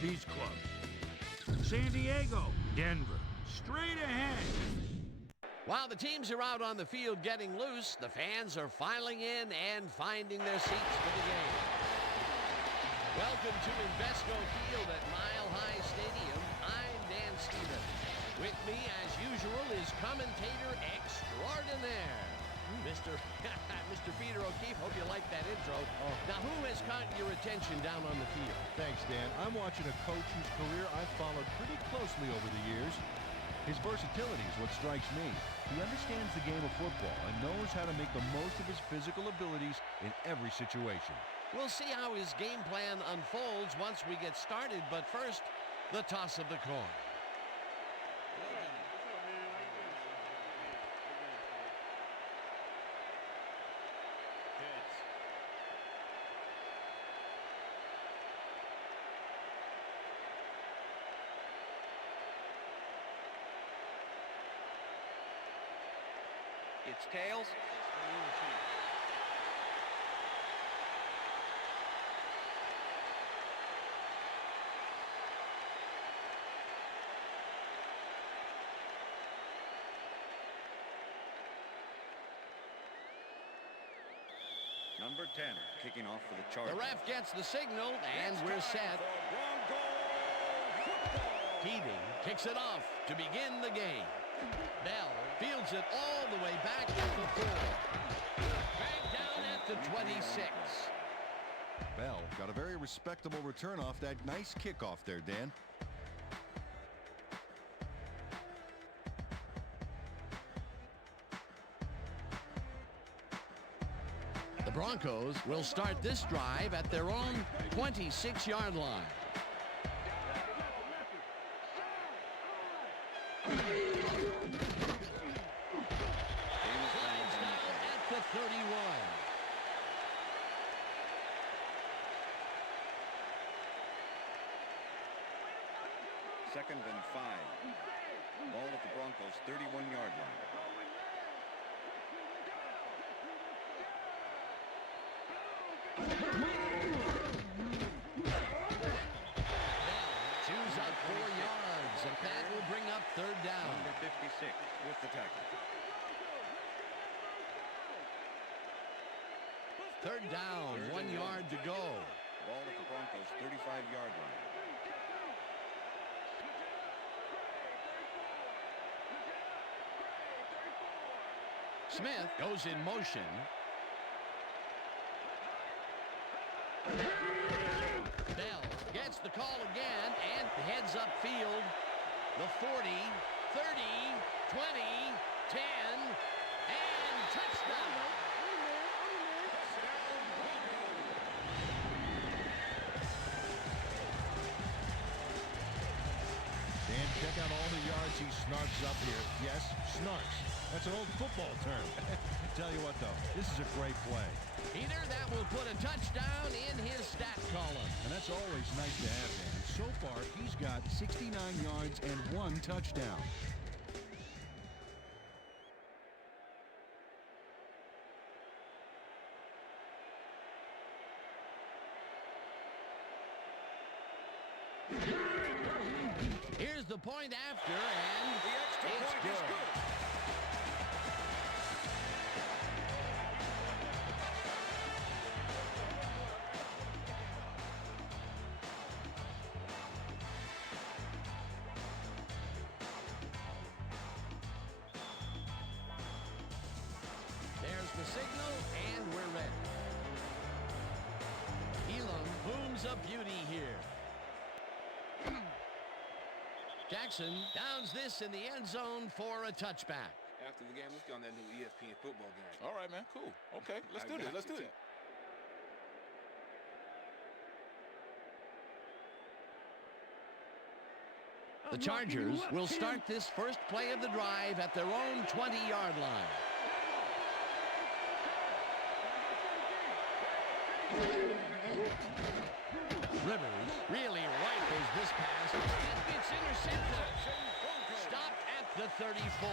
these clubs. San Diego, Denver, straight ahead. While the teams are out on the field getting loose, the fans are filing in and finding their seats for the game. Welcome to Invesco Field at Mile High Stadium. I'm Dan Stevens. With me, as usual, is commentator extraordinaire, Mr. Peter O'Keefe. Hope you like that intro. Now, who has caught your attention down on the field? Thanks, Dan. I'm watching a coach whose career I've followed pretty closely over the years. His versatility is what strikes me. He understands the game of football and knows how to make the most of his physical abilities in every situation. We'll see how his game plan unfolds once we get started, but first, the toss of the coin. It's tails. Number 10, kicking off for the Chargers. The ref gets the signal, and we're set. Keating kicks it off to begin the game. Bell fields it all the way back to the 4. Back down at the 26. Bell got a very respectable return off that nice kickoff there, Dan. The Broncos will start this drive at their own 26-yard line. Slides down at the 31. Second and 5. Ball at the Broncos' 31-yard line. Chews up 4 yards, and that will bring up third down. Number 56 with the tackle. Third down, 1 yard to go. Ball at the Broncos' 35-yard line. Smith goes in motion. Bell gets the call again and heads upfield. The 40, 30, 20, 10, and touchdown. Dan, check out all the yards he snarks up here. Yes, snarks. That's an old football term. Tell you what, though, this is a great play. Either that will put a touchdown in his stat column. And that's always nice to have, Dan. So far, he's got 69 yards and 1 touchdown. Here's the point after, and it's good. There's the signal, and we're ready. Elam booms a beauty here. Jackson downs this in the end zone for a touchback. After the game, let's go on that new ESPN football game. All right, man. Cool. Okay, let's do this. Let's do it. The Chargers will start this first play of the drive at their own 20-yard line. Rivers really rifles this pass, and it's intercepted. Stopped at the 34.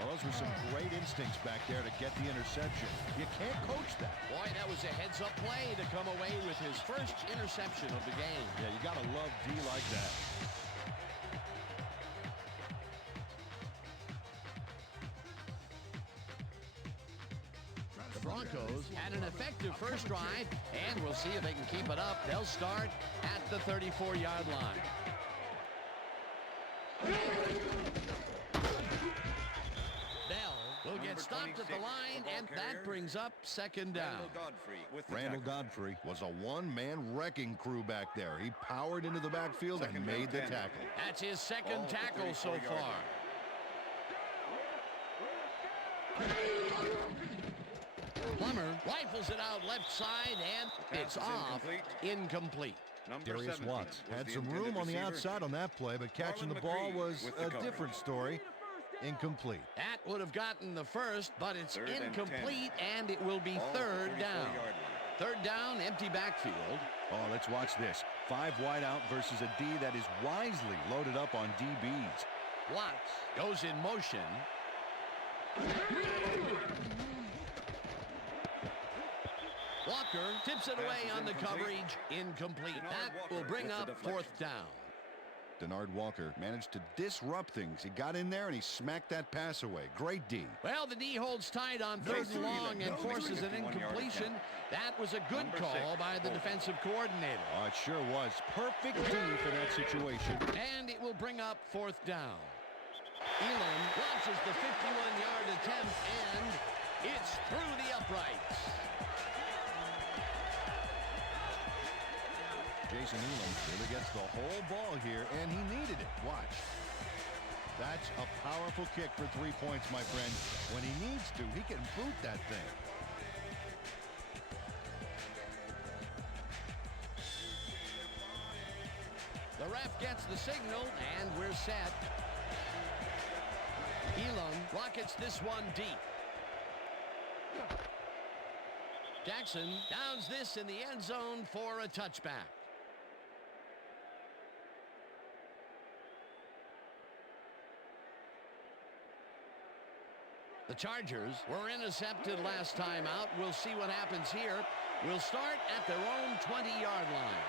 Well, Those were some great instincts back there to get the interception. You can't coach that. Boy, that was a heads-up play to come away with his first interception of the game. Yeah, you got to love D like that. The Broncos had an effective first drive, and we'll see if they can keep it up. They'll start at the 34-yard line. Bell will get stopped at the line, and that brings up second down. Randall Godfrey was a one-man wrecking crew back there. He powered into the backfield and made the tackle. That's his second tackle so far. Plummer rifles it out left side, and it's off. Incomplete. Darius Watts had some room on the outside on that play, but catching the ball was a different story. Incomplete. That would have gotten the first, but it's incomplete, and it will be third down. Third down, empty backfield. Oh, let's watch this. 5 wide out versus a D that is wisely loaded up on DBs. Watts goes in motion. Walker tips it away on the coverage. Incomplete. That will bring up fourth down. Denard Walker managed to disrupt things. He got in there and he smacked that pass away. Great D. Well, the D holds tight on third and long and forces an incompletion. That was a good call by the defensive coordinator. Oh, it sure was. Perfect D for that situation. And it will bring up fourth down. Elam launches the 51-yard attempt, and it's through the uprights. Jason Elam really gets the whole ball here, and he needed it. Watch. That's a powerful kick for 3 points, my friend. When he needs to, he can boot that thing. The ref gets the signal, and we're set. Elam rockets this one deep. Jackson downs this in the end zone for a touchback. The Chargers were intercepted last time out. We'll see what happens here. We'll start at their own 20-yard line.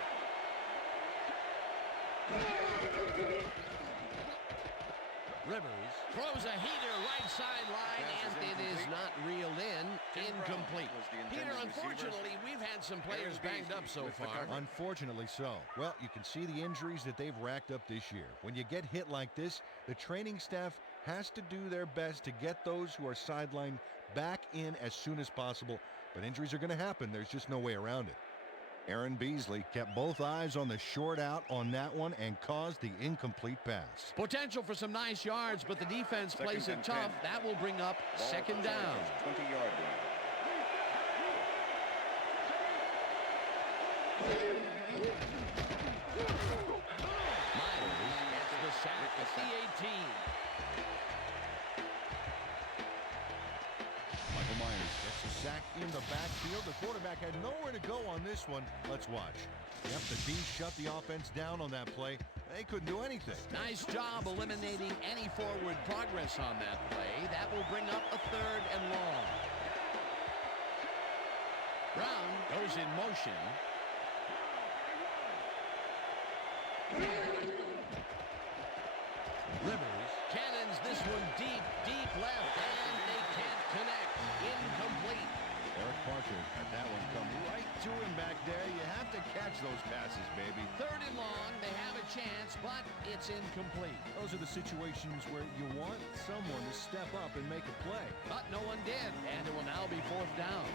Rivers throws a heater right sideline, and it is not reeled in. Incomplete. Peter, unfortunately, we've had some players banged up so far. Unfortunately so. Well, you can see the injuries that they've racked up this year. When you get hit like this, the training staff has to do their best to get those who are sidelined back in as soon as possible. But injuries are going to happen. There's just no way around it. Aaron Beasley kept both eyes on the short out on that one and caused the incomplete pass. Potential for some nice yards, but the defense plays it tough. That will bring up second down. 20-yard line. Myers gets the sack at the 18. Michael Myers gets a sack in the backfield. The quarterback had nowhere to go on this one. Let's watch. Yep, the D shut the offense down on that play. They couldn't do anything. Nice job eliminating any forward progress on that play. That will bring up a third and long. Brown goes in motion. Rivers cannons this one deep, deep left, and they can't connect. Incomplete. Eric Parker had that one come right to him back there. You have to catch those passes, baby. Third and long, they have a chance, but it's incomplete. Those are the situations where you want someone to step up and make a play. But no one did, and it will now be fourth down.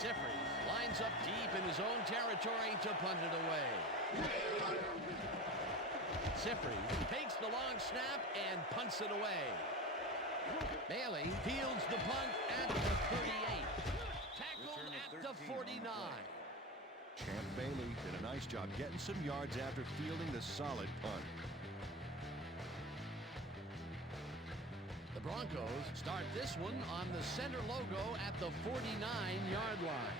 Sifri lines up deep in his own territory to punt it away. Sifri takes the long snap and punts it away. Bailey fields the punt at the 38. Tackled at the 49. Champ Bailey did a nice job getting some yards after fielding the solid punt. The Broncos start this one on the center logo at the 49-yard line.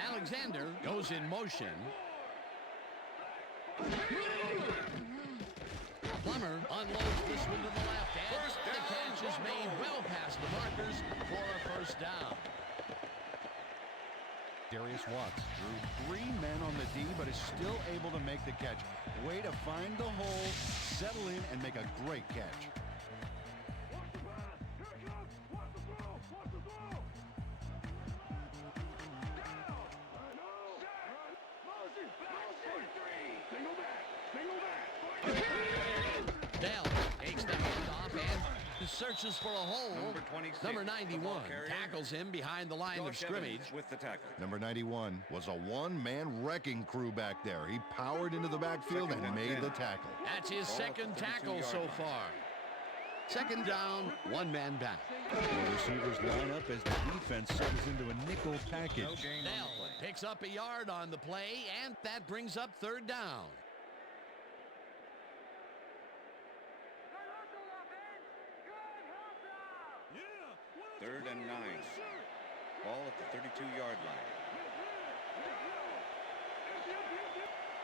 Alexander goes in motion. Plummer unloads Watts drew 3 men on the D, but is still able to make the catch. Way to find the hole, settle in, and make a great catch. Dell takes the handoff and searches for a hole. Number 26. Number 91 carrier. tackles him behind the line of scrimmage. With the tackle. Number 91 was a one-man wrecking crew back there. He powered into the backfield and made the tackle. That's his second tackle so far. Second down, one man back. The receivers line up as the defense settles into a nickel package. Dell picks up a yard on the play, and that brings up third down. Third and 9. Ball at the 32-yard line.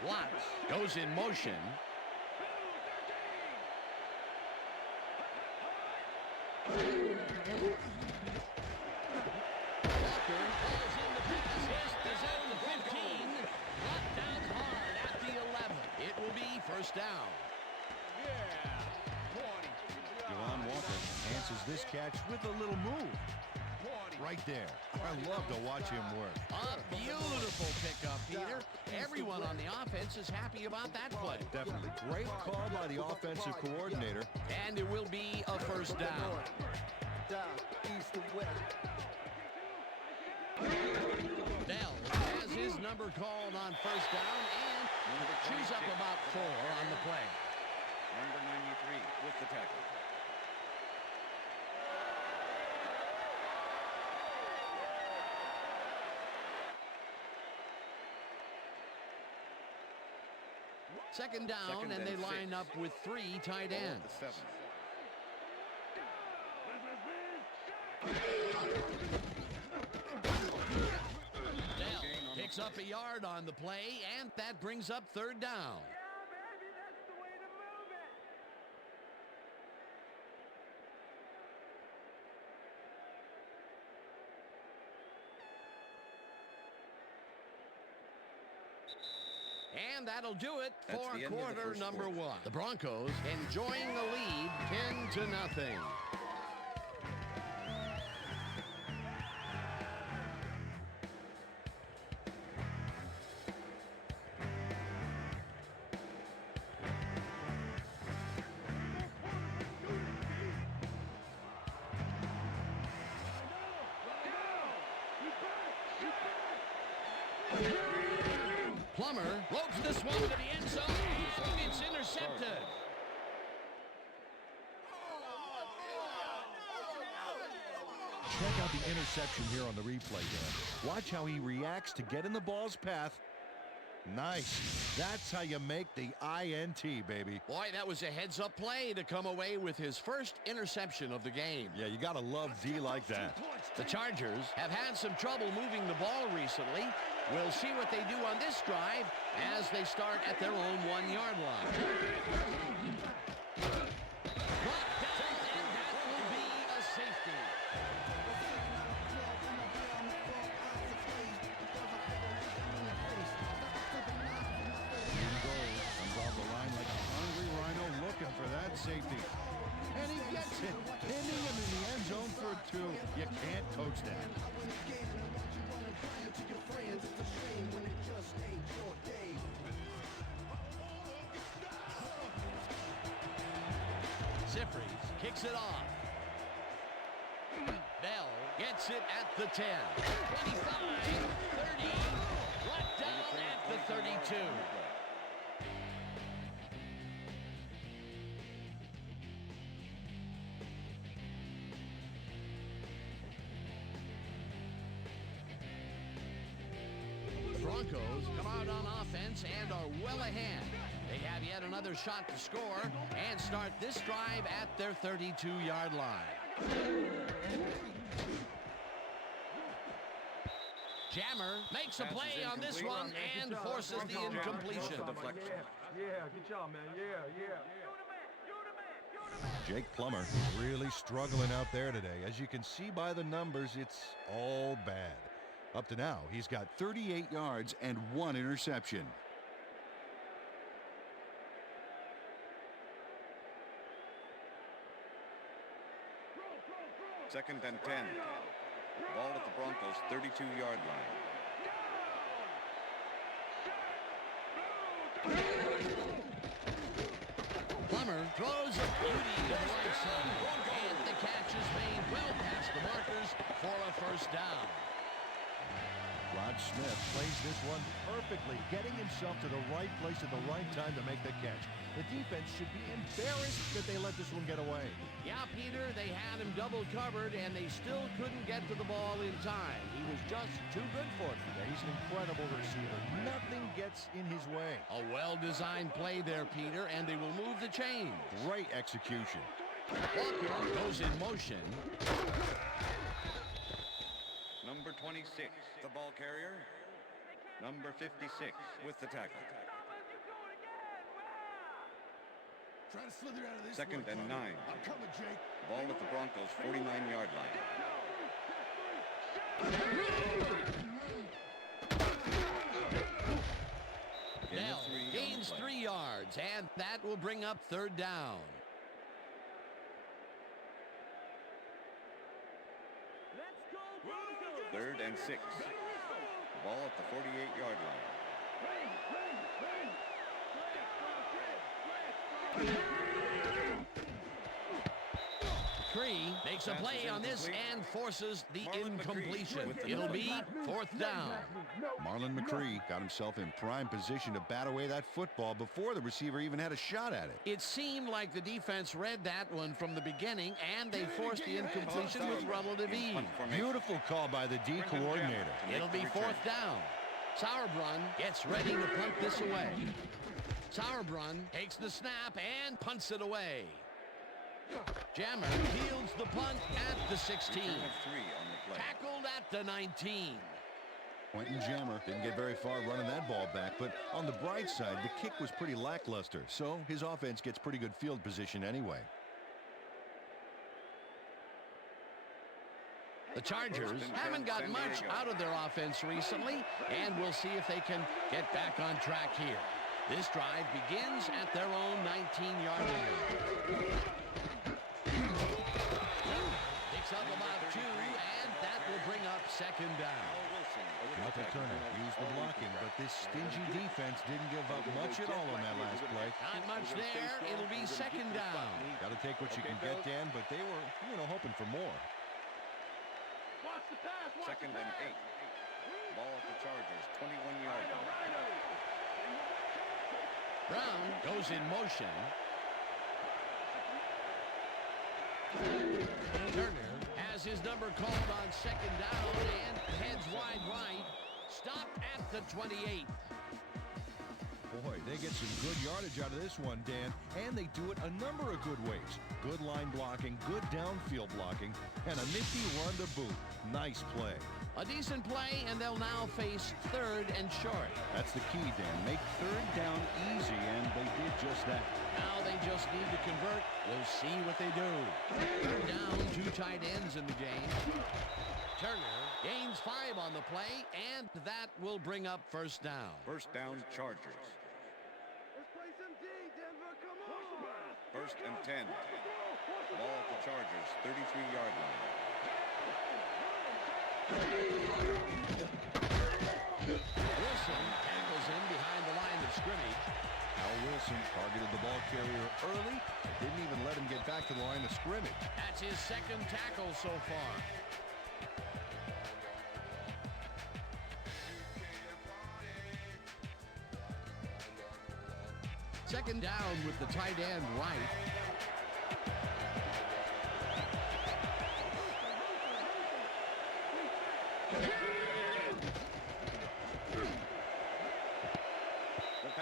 Watts goes in motion. Walker falls in the pass. Hits the zone 15. Brought down hard at the 11. It will be first down. Javon Walker answers this catch with a little move. Right there. I love to watch him work. A beautiful pickup, Peter. Everyone on the offense is happy about that play. Definitely. Great call by the offensive coordinator. And it will be a first down. Dell has his number called on first down and chews up about 4 on the play. Number 93 with the tackle. Second down, and they line up with 3 tight ends. Dell picks up a yard on the play, and that brings up third down. And that'll do it for quarter number 1. The Broncos enjoying the lead 10-0. Plummer ropes this one to the end zone, and it's intercepted. Check out the interception here on the replay there. Watch how he reacts to get in the ball's path. Nice. That's how you make the INT, baby. Boy, that was a heads-up play to come away with his first interception of the game. Yeah, you got to love D like that. The Chargers have had some trouble moving the ball recently. We'll see what they do on this drive as they start at their own 1-yard line. Brought down, and that will be a safety. Comes off the line like a hungry rhino looking for that safety. And he gets it, pinning him in the end zone for a 2. You can't coach that. Ziffries kicks it off. Bell gets it at the 10, 25, 30, brought down at the 32. Broncos come out on offense and are well ahead. They have yet another shot to score and start this drive at their 32-yard line. Jammer makes a play on this one and forces the incompletion. Yeah, good job, man. Yeah. Jake Plummer really struggling out there today. As you can see by the numbers, it's all bad. Up to now, he's got 38 yards and 1 interception. Second and 10. Ball at the Broncos' 32-yard line. Plummer throws a beauty to the right side. And the catch is made well past the markers for a first down. Rod Smith plays this one perfectly, getting himself to the right place at the right time to make the catch. The defense should be embarrassed that they let this one get away. Yeah, Peter, they had him double covered, and they still couldn't get to the ball in time. He was just too good for them. Yeah, he's an incredible receiver. Nothing gets in his way. A well-designed play there, Peter, and they will move the chains. Great execution. Walker goes in motion. Number 26, the ball carrier. Number 56 with the tackle. Try to slither out of this. Second and 9. I'm coming, Jake. Ball at the Broncos' 49-yard line. Now gains 3 yards, and that will bring up third down. Third and 6. Ball at the 48-yard line. McCree makes a play on this and forces the incompletion. It'll be fourth down. Marlon McCree got himself in prime position to bat away that football before the receiver even had a shot at it. It seemed like the defense read that one from the beginning, and they forced the incompletion with relative ease. Beautiful call by the D coordinator. It'll be fourth down. Sauerbrunn gets ready to punt this away. Sauerbrunn takes the snap and punts it away. Jammer fields the punt at the 16. Tackled at the 19. Quentin Jammer didn't get very far running that ball back, but on the bright side, the kick was pretty lackluster, so his offense gets pretty good field position anyway. The Chargers haven't got much out of their offense recently, and we'll see if they can get back on track here. This drive begins at their own 19-yard line. Picks up about 2, and that will bring up second down. Michael Turner used the blocking, but this stingy defense didn't give up much at all on that last play. Not much there. It'll be second down. Got to take what you can get, Dan, but they were, hoping for more. Second and 8. Ball at the Chargers, 21-yard line. Brown goes in motion. Turner has his number called on second down and heads wide right. Stopped at the 28. Boy, they get some good yardage out of this one, Dan, and they do it a number of good ways. Good line blocking, good downfield blocking, and a nifty run to boot. Nice play. A decent play, and they'll now face third and short. That's the key, Dan. Make third down easy, and they did just that. Now they just need to convert. We'll see what they do. Third down, 2 tight ends in the game. Turner gains 5 on the play, and that will bring up first down. First down, Chargers. Let's play some D, Denver. Come on. First and 10. Ball at the Chargers, 33-yard line. Wilson tackles him behind the line of scrimmage. Al Wilson targeted the ball carrier early. Didn't even let him get back to the line of scrimmage. That's his second tackle so far. Second down with the tight end right.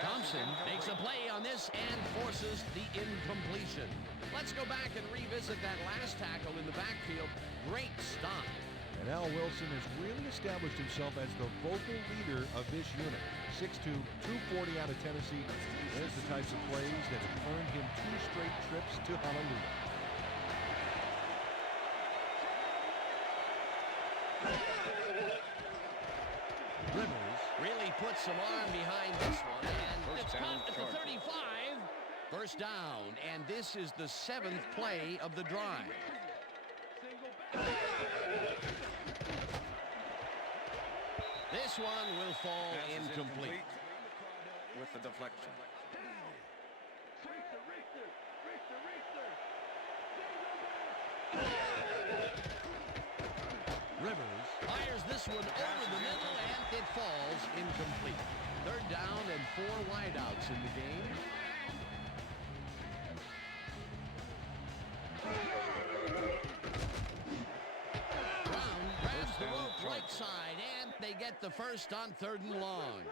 Thompson makes a play on this and forces the incompletion. Let's go back and revisit that last tackle in the backfield. Great stop. And Al Wilson has really established himself as the vocal leader of this unit. 6'2", 240 out of Tennessee. There's the types of plays that have earned him 2 straight trips to Hallelujah. Rivers really puts some arm behind this one, and it's caught at the 35. First down, and this is the 7th play of the drive. This one will fall incomplete. With the deflection. Rivers fires this one over the middle, and it falls incomplete. Third down and 4 wideouts in the game. Brown grabs the rope right side, and they get the first on 3rd and long.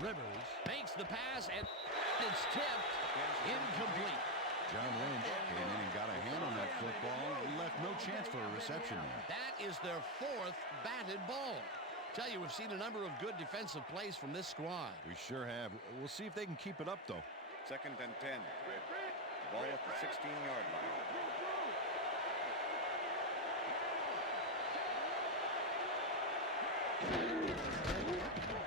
Rivers makes the pass, and it's tipped. Incomplete. John Lynch came in and got a hand on that football. Left no chance for a reception there. That is their 4th batted ball. Tell you, we've seen a number of good defensive plays from this squad. We sure have. We'll see if they can keep it up, though. 2nd and 10. Ball at the 16-yard line.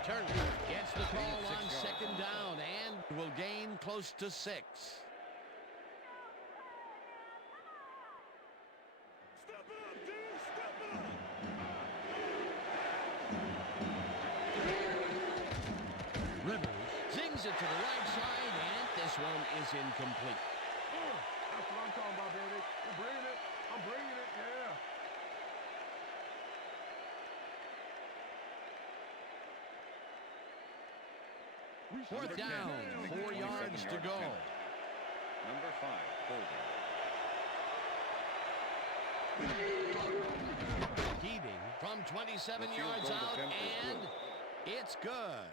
Turner gets the call on 2nd down and will gain close to 6. Rivers zings it to the right side, and this one is incomplete. That's what I'm talking about, baby. I'm bringing it. I'm bringing it, yeah. 4th down, 4 yards to go. Number 5, holding. Keating from 27 yards out, and it's good.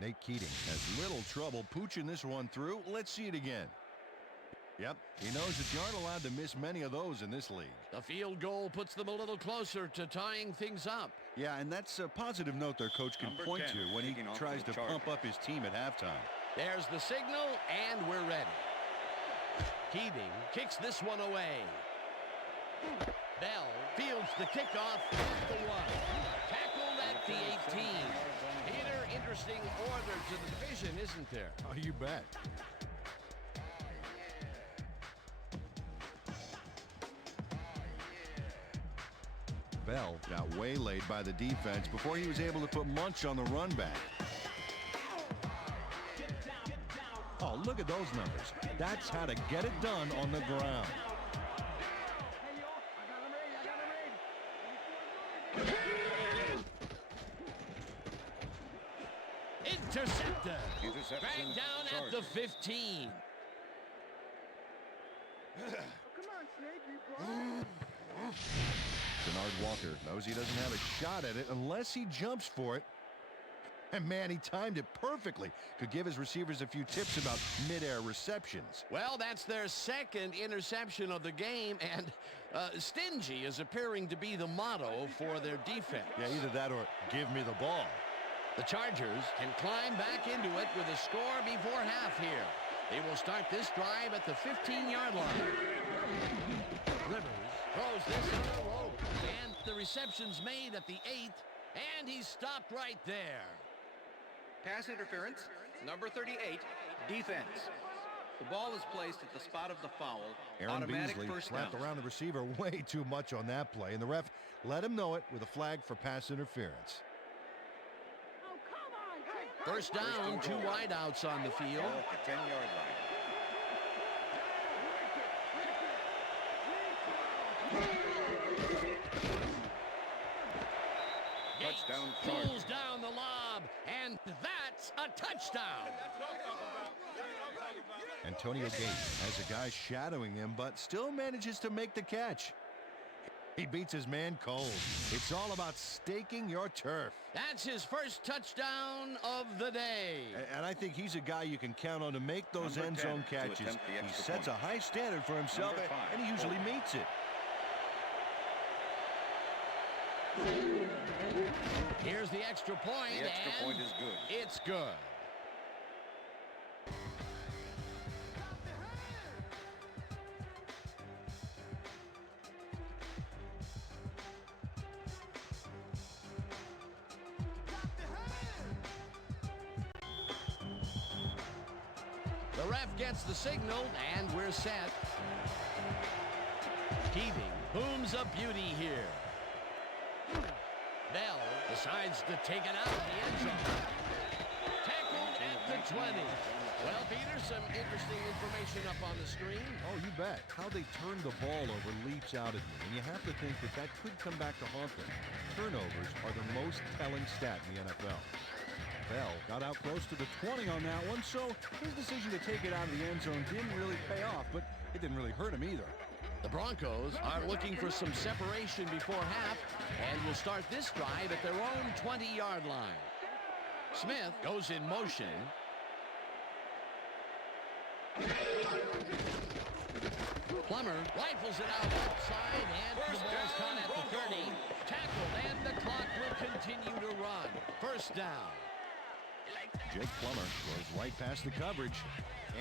Nate Keating has little trouble pooching this one through. Let's see it again. Yep, he knows that you aren't allowed to miss many of those in this league. The field goal puts them a little closer to tying things up. Yeah, and that's a positive note their coach can point to when he tries to pump up his team at halftime. There's the signal, and we're ready. Keating kicks this one away. Bell fields the kickoff at the 1. Tackled at the 18. Peter, interesting order to the division, isn't there? Oh, you bet. Bell got waylaid by the defense before he was able to put Munch on the run back. Oh, look at those numbers. That's how to get it done on the ground. Intercepted. Dragged down at the 15. Come on, Snake. You brought it. Bernard Walker knows he doesn't have a shot at it unless he jumps for it. And man, he timed it perfectly. Could give his receivers a few tips about mid-air receptions. Well, that's their 2nd interception of the game, and stingy is appearing to be the motto for their defense. Yeah, either that or give me the ball. The Chargers can climb back into it with a score before half here. They will start this drive at the 15-yard line. Rivers throws this on a rope, and the reception's made at the 8, and he's stopped right there. Pass interference, number 38, defense. The ball is placed at the spot of the foul. Aaron Automatic Beasley first slapped down. around the receiver way too much on that play, and the ref let him know it with a flag for pass interference. First down, 2 wideouts on the field. Ball at the 10-yard line. Touchdown, Pulls down the lob, and that's a touchdown. Antonio Gates has a guy shadowing him, but still manages to make the catch. He beats his man cold. It's all about staking your turf. That's his first touchdown of the day. And I think he's a guy you can count on to make those Number end 10 zone to catches. attempt the He extra sets a point. high standard for himself, Number 5, and he usually meets it. Here's the extra point, The extra and point is good. it's good. The ref gets the signal, and we're set. Keating booms a beauty here. Bell decides to take it out of the end zone. Tackled at the 20. Well, Peter, some interesting information up on the screen. Oh, you bet. How they turned the ball over leaps out at me, and you have to think that that could come back to haunt them. Turnovers are the most telling stat in the NFL. Bell got out close to the 20 on that one, so his decision to take it out of the end zone didn't really pay off, but it didn't really hurt him either. The Broncos are looking for some separation before half and will start this drive at their own 20-yard line. Smith goes in motion. Plummer rifles it out outside, and the ball's caught at the 30. Tackled, and the clock will continue to run. First down. Jake Plummer goes right past the coverage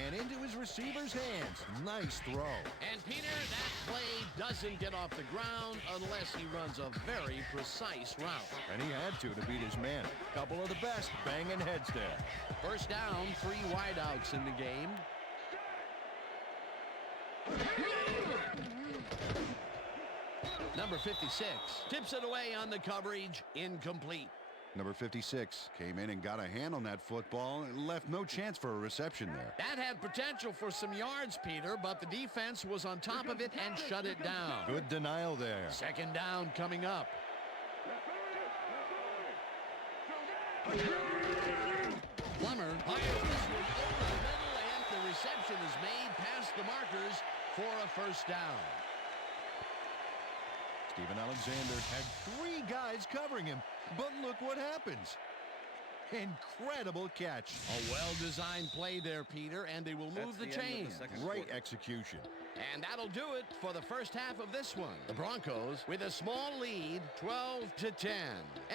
and into his receiver's hands. Nice throw. And Peter, that play doesn't get off the ground unless he runs a very precise route. And he had to beat his man. Couple of the best banging heads there. First down, 3 wideouts in the game. Number 56 tips it away on the coverage, incomplete. Number 56 came in and got a hand on that football and left no chance for a reception there. That had potential for some yards, Peter, but the defense was on top of it and shut it down. Good denial there. Second down coming up. Plummer fires this one over the middle, and the reception is made past the markers for a first down. Steven Alexander had 3 guys covering him, but look what happens. Incredible catch. A well-designed play there, Peter, and they will move the chains. Great execution. And that'll do it for the first half of this one. The Broncos with a small lead, 12-10.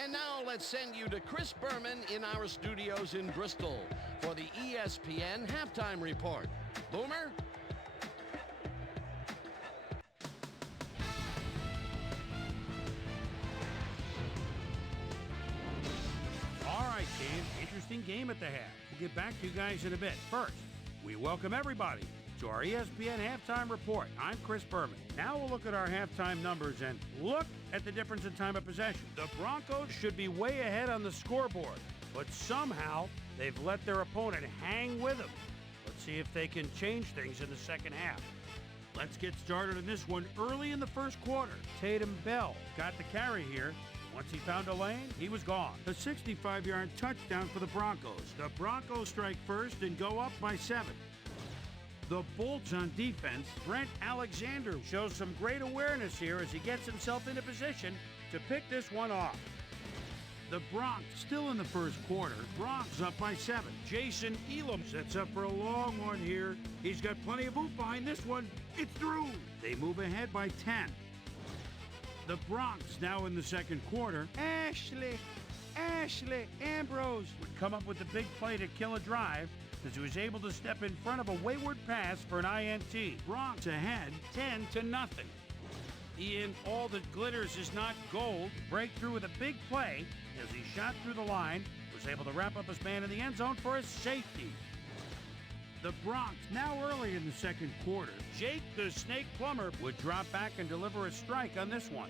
And now let's send you to Chris Berman in our studios in Bristol for the ESPN halftime report. Boomer? All right, team. Interesting game at the half. We'll get back to you guys in a bit. First, we welcome everybody to our ESPN halftime report. I'm Chris Berman. Now we'll look at our halftime numbers and look at the difference in time of possession. The Broncos should be way ahead on the scoreboard, but somehow they've let their opponent hang with them. Let's see if they can change things in the second half. Let's get started on this one early in the first quarter. Tatum Bell got the carry here. Once he found a lane, he was gone. A 65-yard touchdown for the Broncos. The Broncos strike first and go up by 7. The Bolts on defense, Brent Alexander shows some great awareness here as he gets himself into position to pick this one off. The Bronx still in the first quarter. Bronx up by 7. Jason Elam sets up for a long one here. He's got plenty of oomph behind this one. It's through. They move ahead by 10. The Bronx now in the second quarter. Ashley Ambrose would come up with the big play to kill a drive as he was able to step in front of a wayward pass for an INT. Bronx ahead 10-0. Ian, all that glitters is not gold. Breakthrough with a big play as he shot through the line, was able to wrap up his man in the end zone for a safety. The Bronx now early in the second quarter. Jake the Snake Plummer would drop back and deliver a strike on this one.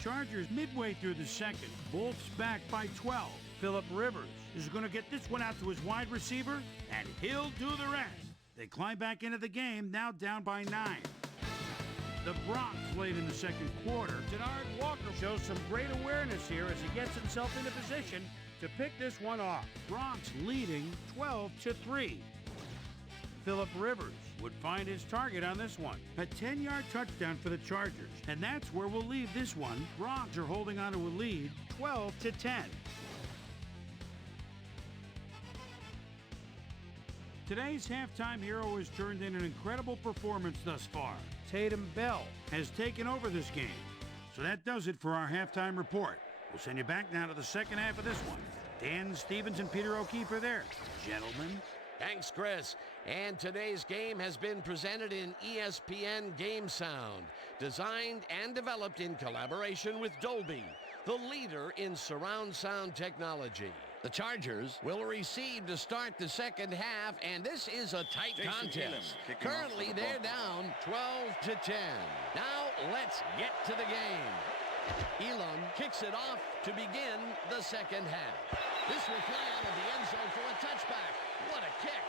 Chargers midway through the second. Bolts back by 12. Phillip Rivers is going to get this one out to his wide receiver, and he'll do the rest. They climb back into the game, now down by 9. The Bronx late in the second quarter. Denard Walker shows some great awareness here as he gets himself into position to pick this one off. Bronx leading 12-3. Phillip Rivers would find his target on this one. A 10-yard touchdown for the Chargers. And that's where we'll leave this one. Bronx are holding on to a lead, 12-10. Today's halftime hero has turned in an incredible performance thus far. Tatum Bell has taken over this game. So that does it for our halftime report. We'll send you back now to the second half of this one. Dan Stevens and Peter O'Keefe are there. Gentlemen. Thanks, Chris. And today's game has been presented in ESPN Game Sound, designed and developed in collaboration with Dolby, the leader in surround sound technology. The Chargers will receive to start the second half, and this is a tight contest. Currently, they're down 12-10. Now, let's get to the game. Elam kicks it off to begin the second half. This will fly out of the end zone for a touchback. What a kick.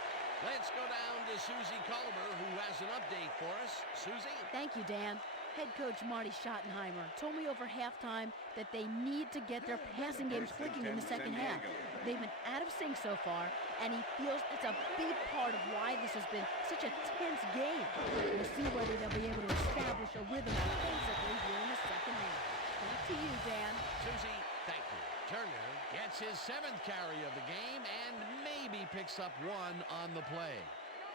Let's go down to Susie Culver, who has an update for us. Susie? Thank you, Dan. Head coach Marty Schottenheimer told me over halftime that they need to get their passing game clicking in the second half. They've been out of sync so far, and he feels it's a big part of why this has been such a tense game. We'll see whether they'll be able to establish a rhythm offensively here in the second half. Back to you, Dan. Susie, thank you. Turner gets his 7th carry of the game and maybe picks up 1 on the play.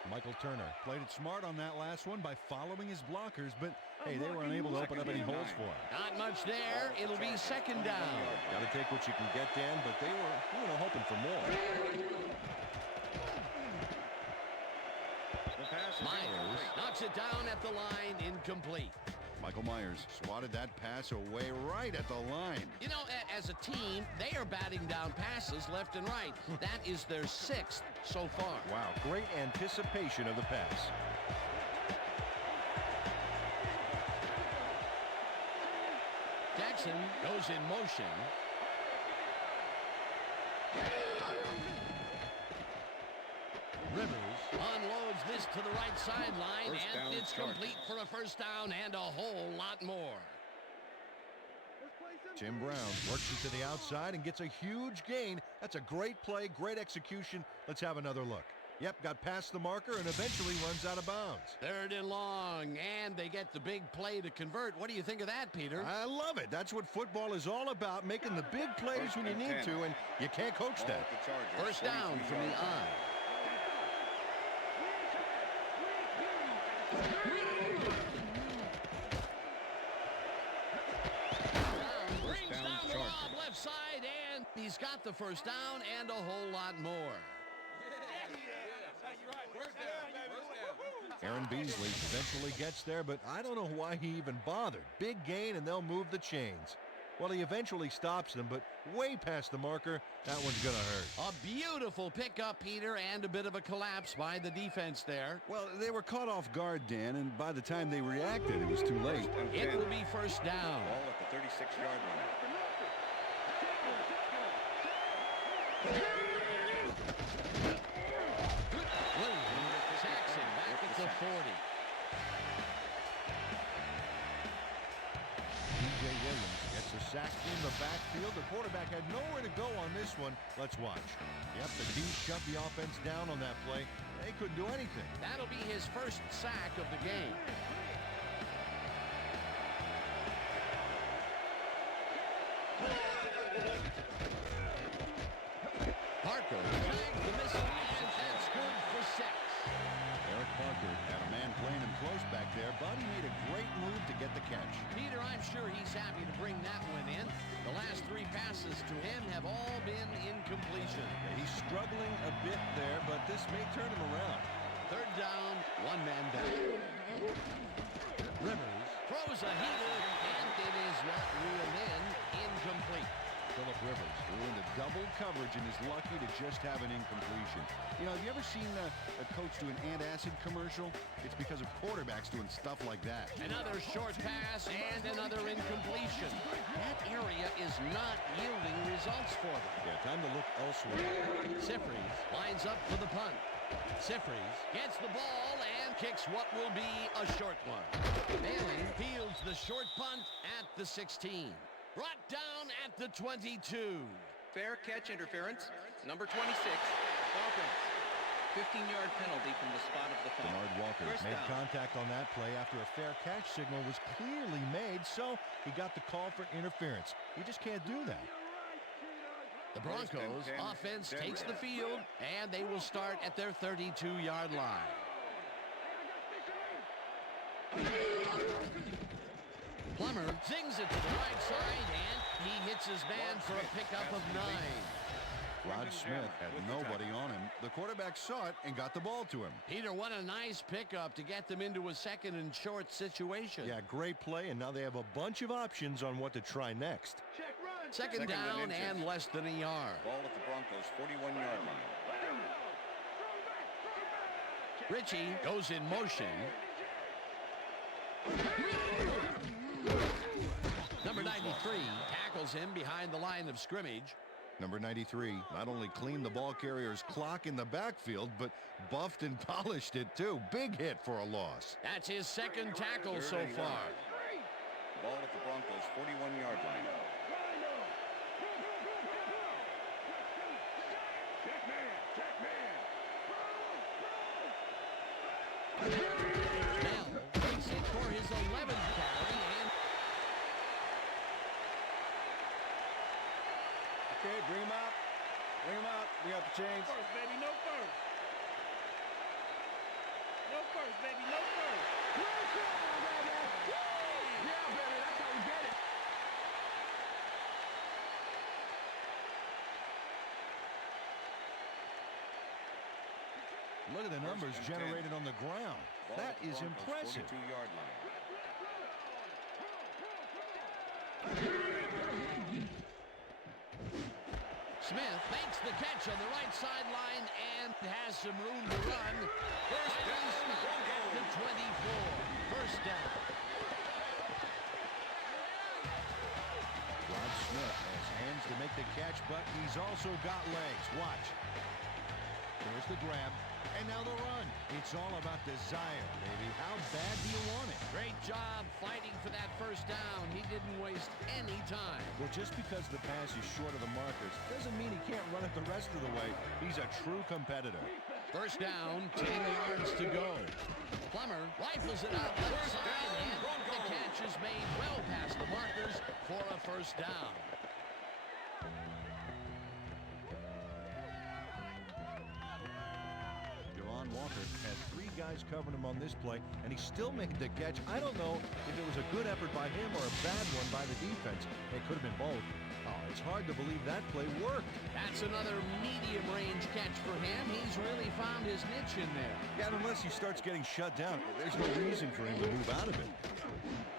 Michael Turner played it smart on that last one by following his blockers, but hey, they were unable to open up any holes for him. Not much there. It'll be second down. Got to take what you can get, Dan, but they were hoping for more. Myers knocks it down at the line, incomplete. Michael Myers swatted that pass away right at the line. You know, as a team, they are batting down passes left and right. That is their 6th so far. Wow, great anticipation of the pass. Jackson goes in motion. Rivers unloads this to the right sideline, and it's complete for a first down and a whole lot more. Tim Brown works it to the outside and gets a huge gain. That's a great play, great execution. Let's have another look. Yep, got past the marker and eventually runs out of bounds. 3rd and long, and they get the big play to convert. What do you think of that, Peter? I love it. That's what football is all about, making the big plays when you need to, and you can't coach that. First down from the eye. Brings down the lob left side, and he's got the first down and a whole lot more. Aaron Beasley eventually gets there, but I don't know why he even bothered. Big gain, and they'll move the chains. Well, he eventually stops them, but way past the marker, that one's going to hurt. A beautiful pickup, Peter, and a bit of a collapse by the defense there. Well, they were caught off guard, Dan, and by the time they reacted, it was too late. It will be first down. Ball at the 36-yard line. Williams sacks him back at the 40. DJ Williams gets a sack in the backfield. The quarterback had nowhere to go on this one. Let's watch. Yep, the D shut the offense down on that play. They couldn't do anything. That'll be his first sack of the game. Parker tags the missile, and that's good for 6. Eric Parker had a man playing him close back there, but he made a great move to get the catch. Peter, I'm sure he's happy to bring that one in. The last 3 passes to him have all been incompletion. He's struggling a bit there, but this may turn him around. 3rd down, 1 man down. Rivers throws a heater, and it is not reeled in. Incomplete. Phillip Rivers threw into double coverage and is lucky to just have an incompletion. You know, have you ever seen a coach do an antacid commercial? It's because of quarterbacks doing stuff like that. Another short pass and another incompletion. That area is not yielding results for them. Yeah, time to look elsewhere. Sifries lines up for the punt. Sifries gets the ball and kicks what will be a short one. Bailey fields the short punt at the 16. Brought down at the 22. Fair catch interference. Number 26, Falcons. 15-yard penalty from the spot of the punt. Bernard Walker First made down. contact on that play after a fair catch signal was clearly made, so he got the call for interference. He just can't do that. The Broncos offense takes the field, and they will start at their 32-yard line. Plummer zings it to the right side, and he hits his man for a pickup of 9. Rod Smith had nobody on him. The quarterback saw it and got the ball to him. Peter, what a nice pickup to get them into a 2nd and short situation. Yeah, great play, and now they have a bunch of options on what to try next. Check run. Second down and less than a yard. Ball at the Broncos' 41-yard line. Ritchie goes in motion. Number 93 tackles him behind the line of scrimmage. Number 93 not only cleaned the ball carrier's clock in the backfield, but buffed and polished it too. Big hit for a loss. That's his second tackle so far. Ball at the Broncos' 41-yard line. Bell takes it for his 11th carry. Okay, bring him out. Bring him out. We got the chains. First, baby, no first. No first, baby, no first. Yeah, baby, that's how we get it. Look at the numbers generated on the ground. That is impressive. 42-yard line. Smith makes the catch on the right sideline and has some room to run. First down at the 24. First down. Rod Smith has hands to make the catch, but he's also got legs. Watch. There's the grab, and now the run. It's all about desire, baby. How bad do you want it? Great job fighting for that first down. He didn't waste any time. Well, just because the pass is short of the markers doesn't mean he can't run it the rest of the way. He's a true competitor. First down, 10 yards to go. Plummer rifles it out left side, and the catch is made well past the markers for a first down. Walker had three guys covering him on this play, and he still made the catch. I don't know if it was a good effort by him or a bad one by the defense. It could have been both. Oh, it's hard to believe that play worked. That's another medium-range catch for him. He's really found his niche in there. Yeah, unless he starts getting shut down, there's no reason for him to move out of it.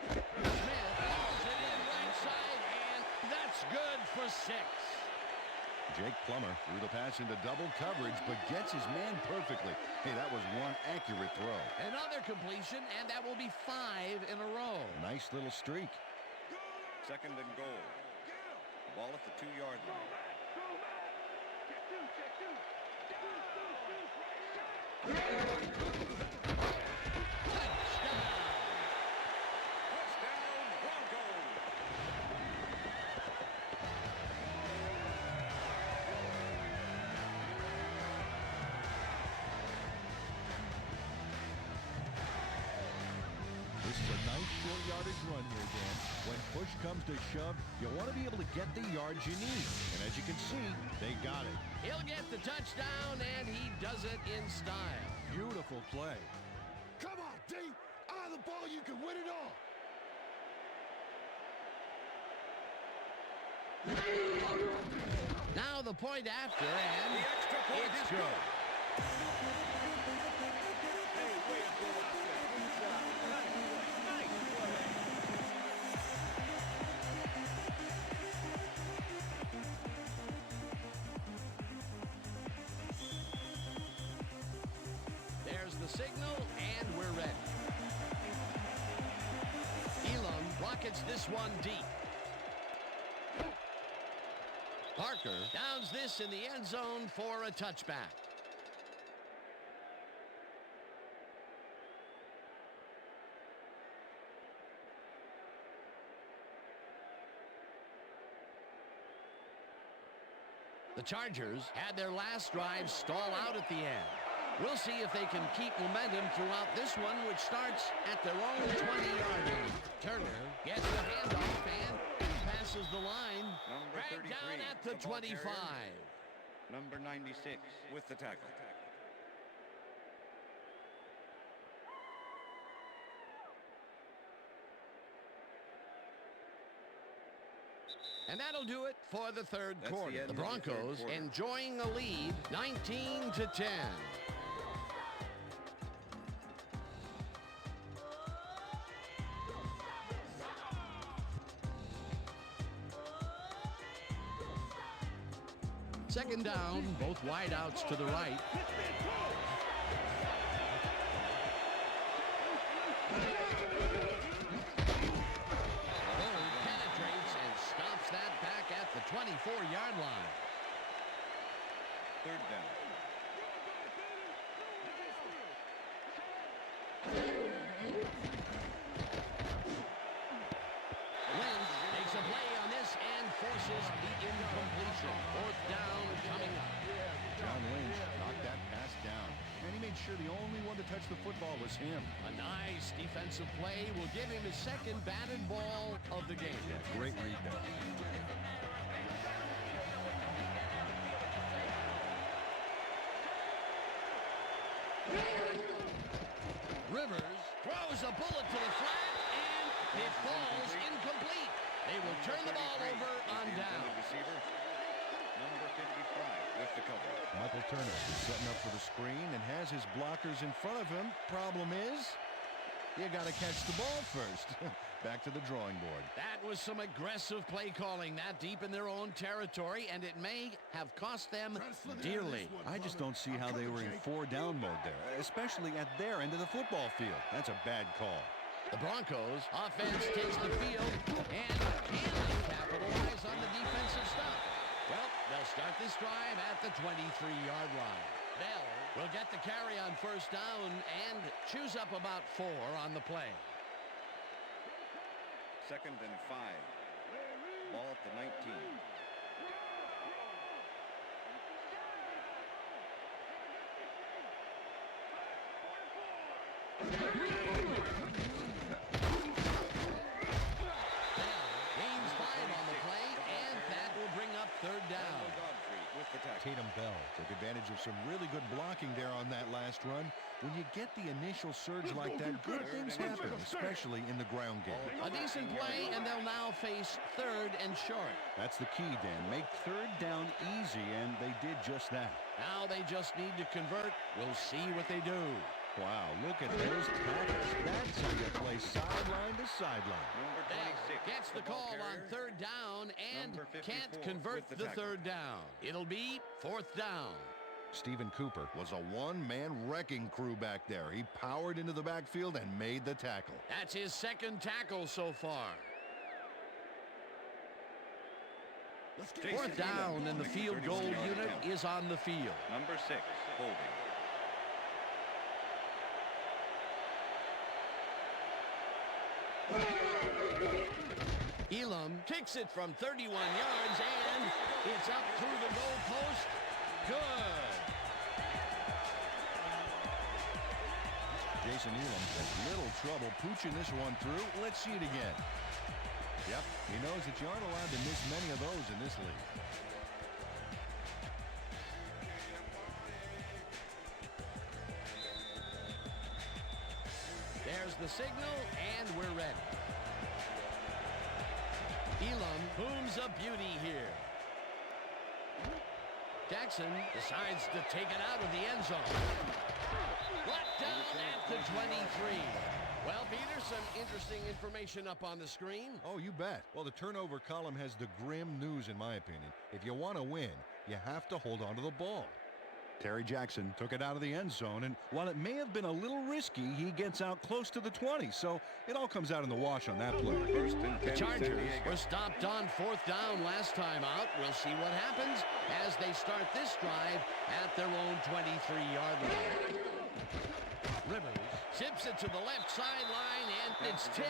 Smith hauls it in right side, and that's good for 6. Jake Plummer threw the pass into double coverage, but gets his man perfectly. Hey, that was one accurate throw. Another completion, and that will be 5 in a row. Nice little streak. Second and goal. Ball at the 2-yard line. This is a nice short yardage run here, Dan. When push comes to shove, you want to be able to get the yards you need. And as you can see, they got it. He'll get the touchdown, and he does it in style. Beautiful play. Come on, D. Out of the ball, you can win it all. Now the point after, and The extra point it's is good. Hey, way to go out there. Good job. Nice play. Nice play. There's the signal, and we're ready. Elam rockets this one deep. Parker downs this in the end zone for a touchback. The Chargers had their last drive stall out at the end. We'll see if they can keep momentum throughout this one, which starts at their own 20-yard line. Turner gets the handoff and passes the line. Number 33 down at the 25. Number 96 with the tackle. And that'll do it for the third That's quarter. the end The of the third Broncos quarter. enjoying a lead, 19-10. second down, both wideouts to the right. Bullard penetrates and stops that back at the 24-yard line. Third down. Lynch makes a play on this and forces the incompletion. Fourth down coming up. John Lynch knocked that pass down, and he made sure the only one to touch the football was him. A nice defensive play will give him his second batted ball of the game. Yeah, great read there. Rivers throws a bullet to the flat, and it falls incomplete. They will turn the ball over on down. Receiver, number 55 with the cover. Michael Turner is setting up for the screen and has his blockers in front of him. Problem is, you got to catch the ball first. Back to the drawing board. That was some aggressive play calling that deep in their own territory, and it may have cost them dearly. I just don't see how they were in 4-down mode there, especially at their end of the football field. That's a bad call. The Broncos offense takes the field and can capitalize on the defensive stop. Well, they'll start this drive at the 23-yard line. Bell will get the carry on first down and chews up about 4 on the play. Second and 5. Ball at the 19. Gains 5 on the play, and that will bring up third down. Tatum Bell took advantage of some really good blocking there on that last run. When you get the initial surge like that, good things happen, especially in the ground game. A decent play, and they'll now face third and short. That's the key, Dan. Make third down easy, and they did just that. Now they just need to convert. We'll see what they do. Wow, look at those tackles. That's how you play sideline to sideline. Bell gets the call on third down and can't convert the third down. It'll be fourth down. Stephen Cooper was a one-man wrecking crew back there. He powered into the backfield and made the tackle. That's his second tackle so far. Fourth down, and the field goal unit is on the field. Number 6, holding. Elam kicks it from 31 yards, and it's up through the goalpost. Good. Jason Elam has little trouble pooching this one through. Let's see it again. Yep, he knows that you aren't allowed to miss many of those in this league. There's the signal, and we're ready. Elam booms a beauty here. Jackson decides to take it out of the end zone. Brought down at the 23. Well, Peter, some interesting information up on the screen. Oh, you bet. Well, the turnover column has the grim news, in my opinion. If you want to win, you have to hold on to the ball. Terry Jackson took it out of the end zone, and while it may have been a little risky, he gets out close to the 20, so it all comes out in the wash on that play. The Chargers were stopped on fourth down last time out. We'll see what happens as they start this drive at their own 23-yard line. Rivers tips it to the left sideline, and it's tipped.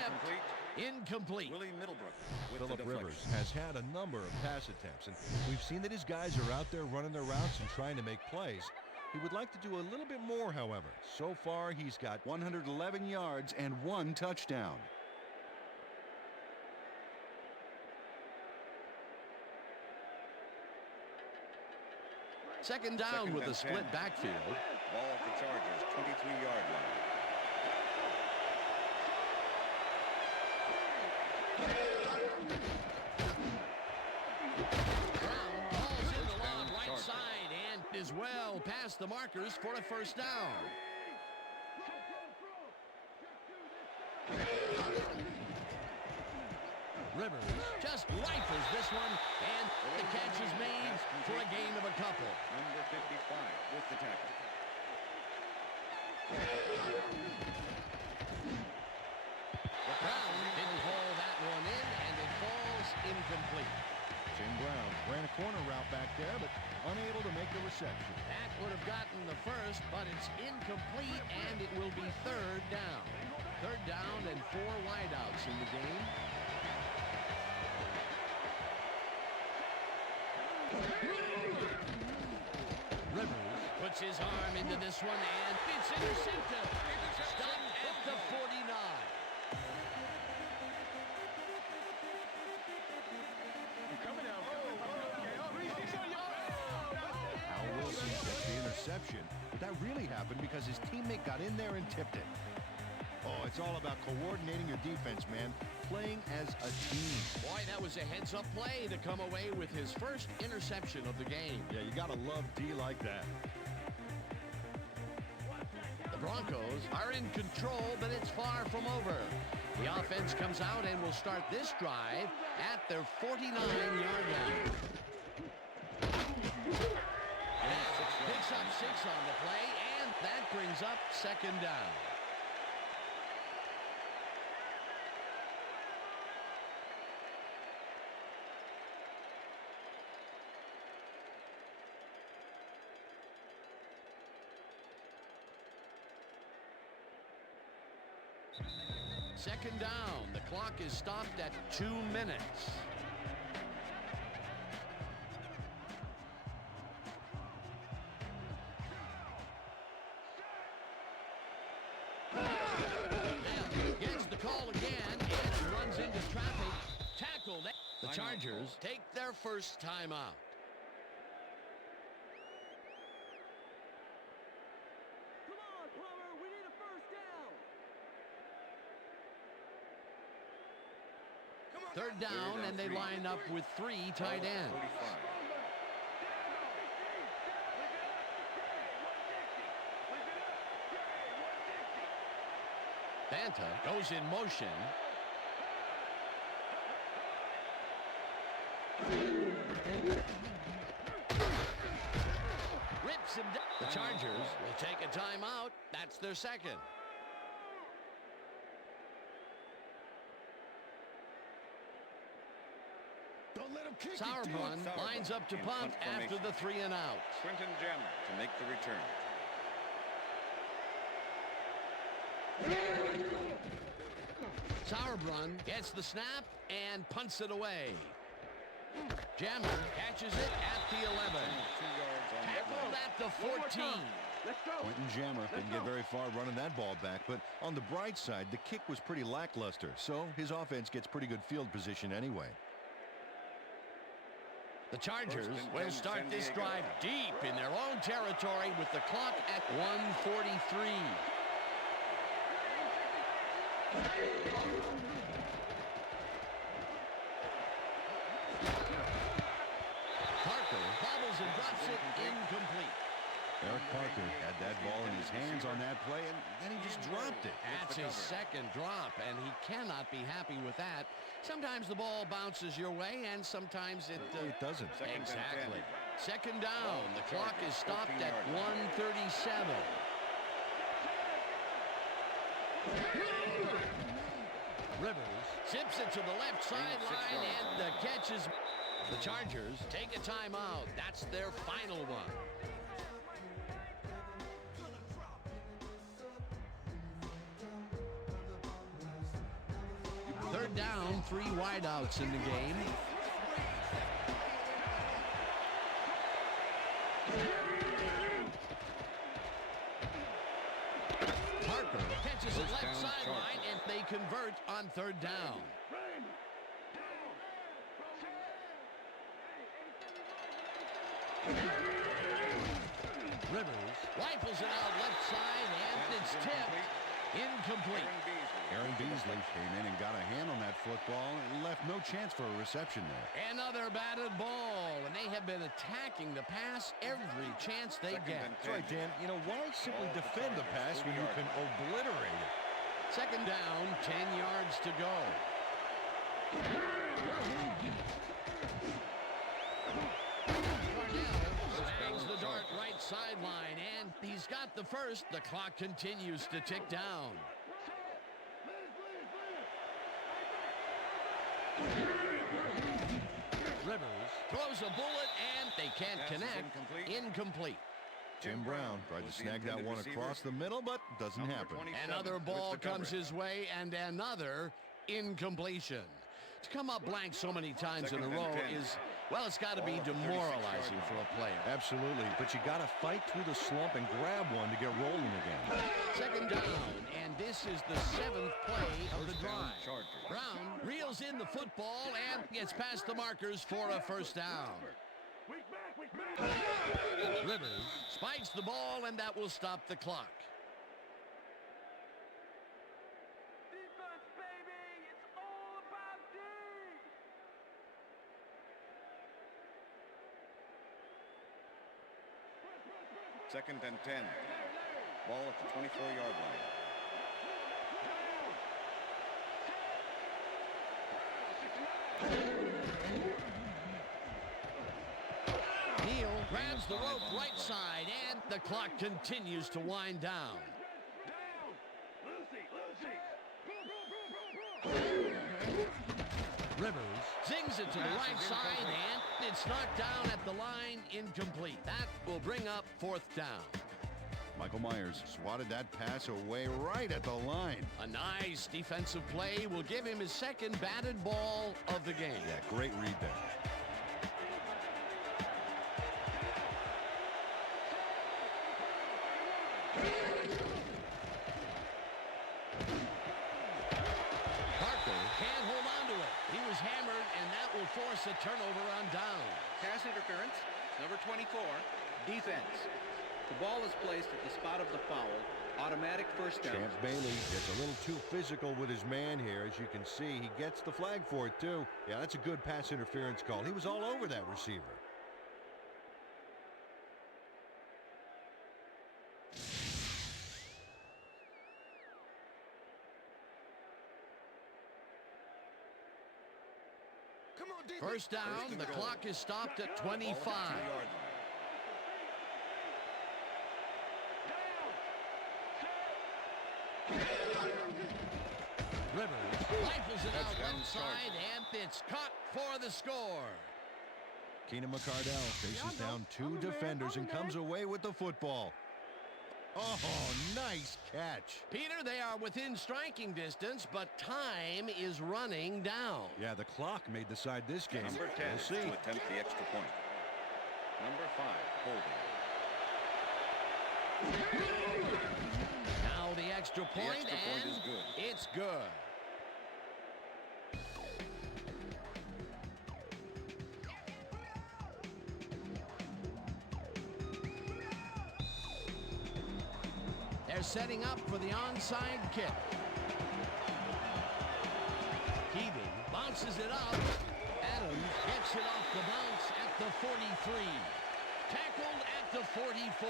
Incomplete. Willie Middlebrook with Phillip Rivers has had a number of pass attempts, and we've seen that his guys are out there running their routes and trying to make plays. He would like to do a little bit more, however. So far, he's got 111 yards and 1 touchdown. Second down with a split backfield. Ball at the Chargers, 23-yard line. Brown falls in the long right side and is well past the markers for a first down. Rivers just rifles this one, and the catch is made for a gain of a couple. Number 55 with the tackle. Brown didn't haul that one in, and it falls incomplete. Jim Brown ran a corner route back there, but unable to make the reception. That would have gotten the first, but it's incomplete, and it will be third down. Third down and 4 wideouts in the game. Rivers puts his arm into this one, and it's intercepted. Stopped at the 49. Al Wilson gets the interception, but that really happened because his teammate got in there and tipped it. Oh, it's all about coordinating your defense, man. Playing as a team. Boy, that was a heads-up play to come away with his first interception of the game. Yeah, you gotta love D like that. The Broncos are in control, but it's far from over. The offense comes out and will start this drive at their 49-yard line. Picks up 6 on the play, and that brings up second down. Second down. The clock is stopped at 2 minutes. Gets the call again and runs into traffic. Tackled. The Chargers take their first timeout. Third down, and they line up with 3 tight ends. Banta goes in motion. Rips him down. The Chargers will take a timeout. That's their second. Sauerbrunn lines up to punt after the 3 and out. Quentin Jammer to make the return. Sauerbrunn gets the snap and punts it away. Jammer catches it at the 11. Tackled at the 14. Quentin Jammer didn't get very far running that ball back, but on the bright side, the kick was pretty lackluster, so his offense gets pretty good field position anyway. The Chargers will start this drive deep in their own territory with the clock at 1:43. Parker bobbles and drops it incomplete. Eric Parker had that ball in his hands on that play, and then he just dropped it. That's his second drop, and he cannot be happy with that. Sometimes the ball bounces your way, and sometimes it doesn't. Exactly. Second down. The clock is stopped at 1:37. Rivers zips it to the left sideline, and the catch is... The Chargers take a timeout. That's their final one. Third down, 3 wideouts in the game. Parker catches it left sideline, and they convert on third down. Rivers rifles it out left side, and it's tipped. Incomplete. Aaron Beasley came in and got a hand on that football and left no chance for a reception there. Another batted ball, and they have been attacking the pass every chance they get. That's right, Dan. You know, why simply defend the pass when you can obliterate it? Second down, 10 yards to go. Bangs the dart right sideline, and he's got the first. The clock continues to tick down. Rivers throws a bullet, and they can't connect. Incomplete. Jim Brown tried to snag that one across the middle, but doesn't happen. Another ball comes his way, and another incompletion. To come up blank so many times in a row is, well, it's got to be demoralizing for a player. Absolutely, but you got to fight through the slump and grab one to get rolling again. Second down, and this is the 7th play of the drive. Brown reels in the football and gets past the markers for a first down. Rivers spikes the ball, and that will stop the clock. Second and 10. Ball at the 24-yard line. Neal grabs the rope right side, and the clock continues to wind down. Rivers zings it to the right side, and it's knocked down at the line, incomplete. That will bring up 4th down. Michael Myers swatted that pass away right at the line. A nice defensive play will give him his second batted ball of the game. Yeah, great read there. Parker can't hold on to it. He was hammered, and that will force a turnover on down. Pass interference, number 24, defense. The ball is placed at the spot of the foul. Automatic first down. Champ Bailey gets a little too physical with his man here. As you can see, he gets the flag for it, too. Yeah, that's a good pass interference call. He was all over that receiver. First down, the clock is stopped at 25. Rivers rifles it out left side, and it's caught for the score. Keenan McCardell faces down 2 defenders and comes away with the football. Oh, nice catch. Peter, they are within striking distance, but time is running down. Yeah, the clock may decide this game. Number 10 we'll see. to attempt the extra point. Number 5, holding. Now the extra point, and is good. It's good. They're setting up for the onside kick. Keating bounces it up. Adams gets it off the bounce at the 43. Tackled at the 44.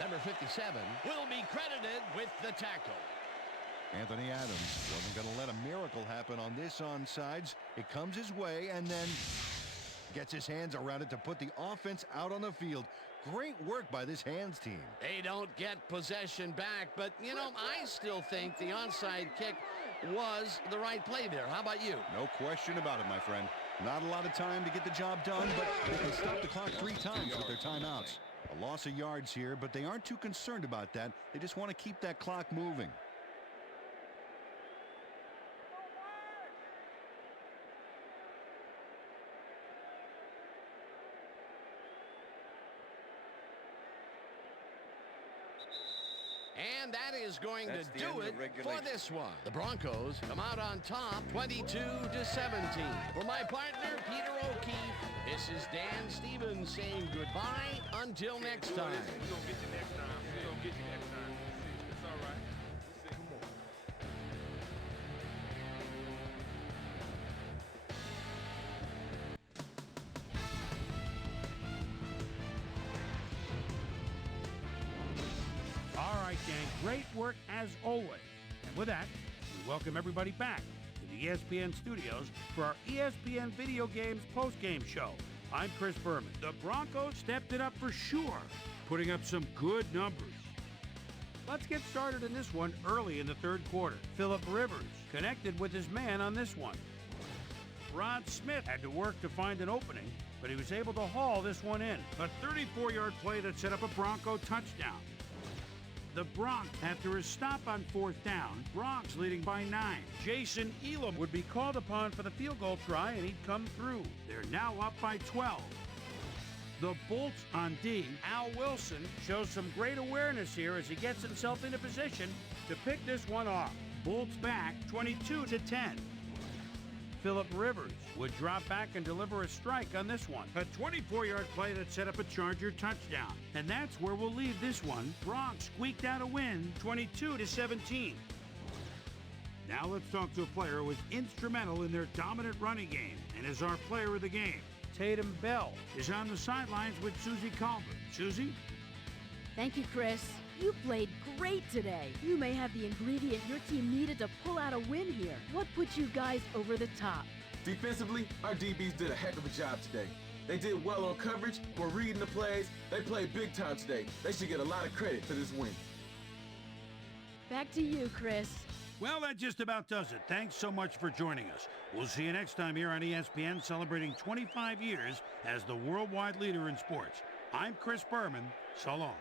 Number 57 will be credited with the tackle. Anthony Adams wasn't going to let a miracle happen on this onside. It comes his way and then gets his hands around it to put the offense out on the field. Great work by this hands team. They don't get possession back, but, you know, I still think the onside kick was the right play there. How about you? No question about it, my friend. Not a lot of time to get the job done, but they can stop the clock 3 times with their timeouts. A loss of yards here, but they aren't too concerned about that. They just want to keep that clock moving. And that is going to do it for this one. The Broncos come out on top 22-17. For my partner, Peter O'Keefe, this is Dan Stevens saying goodbye until next time. We're going to get you next time. We're going to get you next time. It's all right. Come on. All right, gang, great work as always. And with that, we welcome everybody back to the ESPN studios for our ESPN Video Games postgame show. I'm Chris Berman. The Broncos stepped it up for sure, putting up some good numbers. Let's get started in this one early in the third quarter. Phillip Rivers connected with his man on this one. Rod Smith had to work to find an opening, but he was able to haul this one in. A 34-yard play that set up a Bronco touchdown. The Broncos, after his stop on fourth down, Broncos leading by 9. Jason Elam would be called upon for the field goal try, and he'd come through. They're now up by 12. The Bolts on D, Al Wilson, shows some great awareness here as he gets himself into position to pick this one off. Bolts back 22-10. Phillip Rivers would drop back and deliver a strike on this one. A 24-yard play that set up a Charger touchdown. And that's where we'll leave this one. Broncos squeaked out a win, 22-17. Now let's talk to a player who was instrumental in their dominant running game and is our player of the game. Tatum Bell is on the sidelines with Susie Colbert. Susie? Thank you, Chris. You played great today. You may have the ingredient your team needed to pull out a win here. What put you guys over the top? Defensively, our DBs did a heck of a job today. They did well on coverage, were reading the plays. They played big time today. They should get a lot of credit for this win. Back to you, Chris. Well, that just about does it. Thanks so much for joining us. We'll see you next time here on ESPN, celebrating 25 years as the worldwide leader in sports. I'm Chris Berman. So long.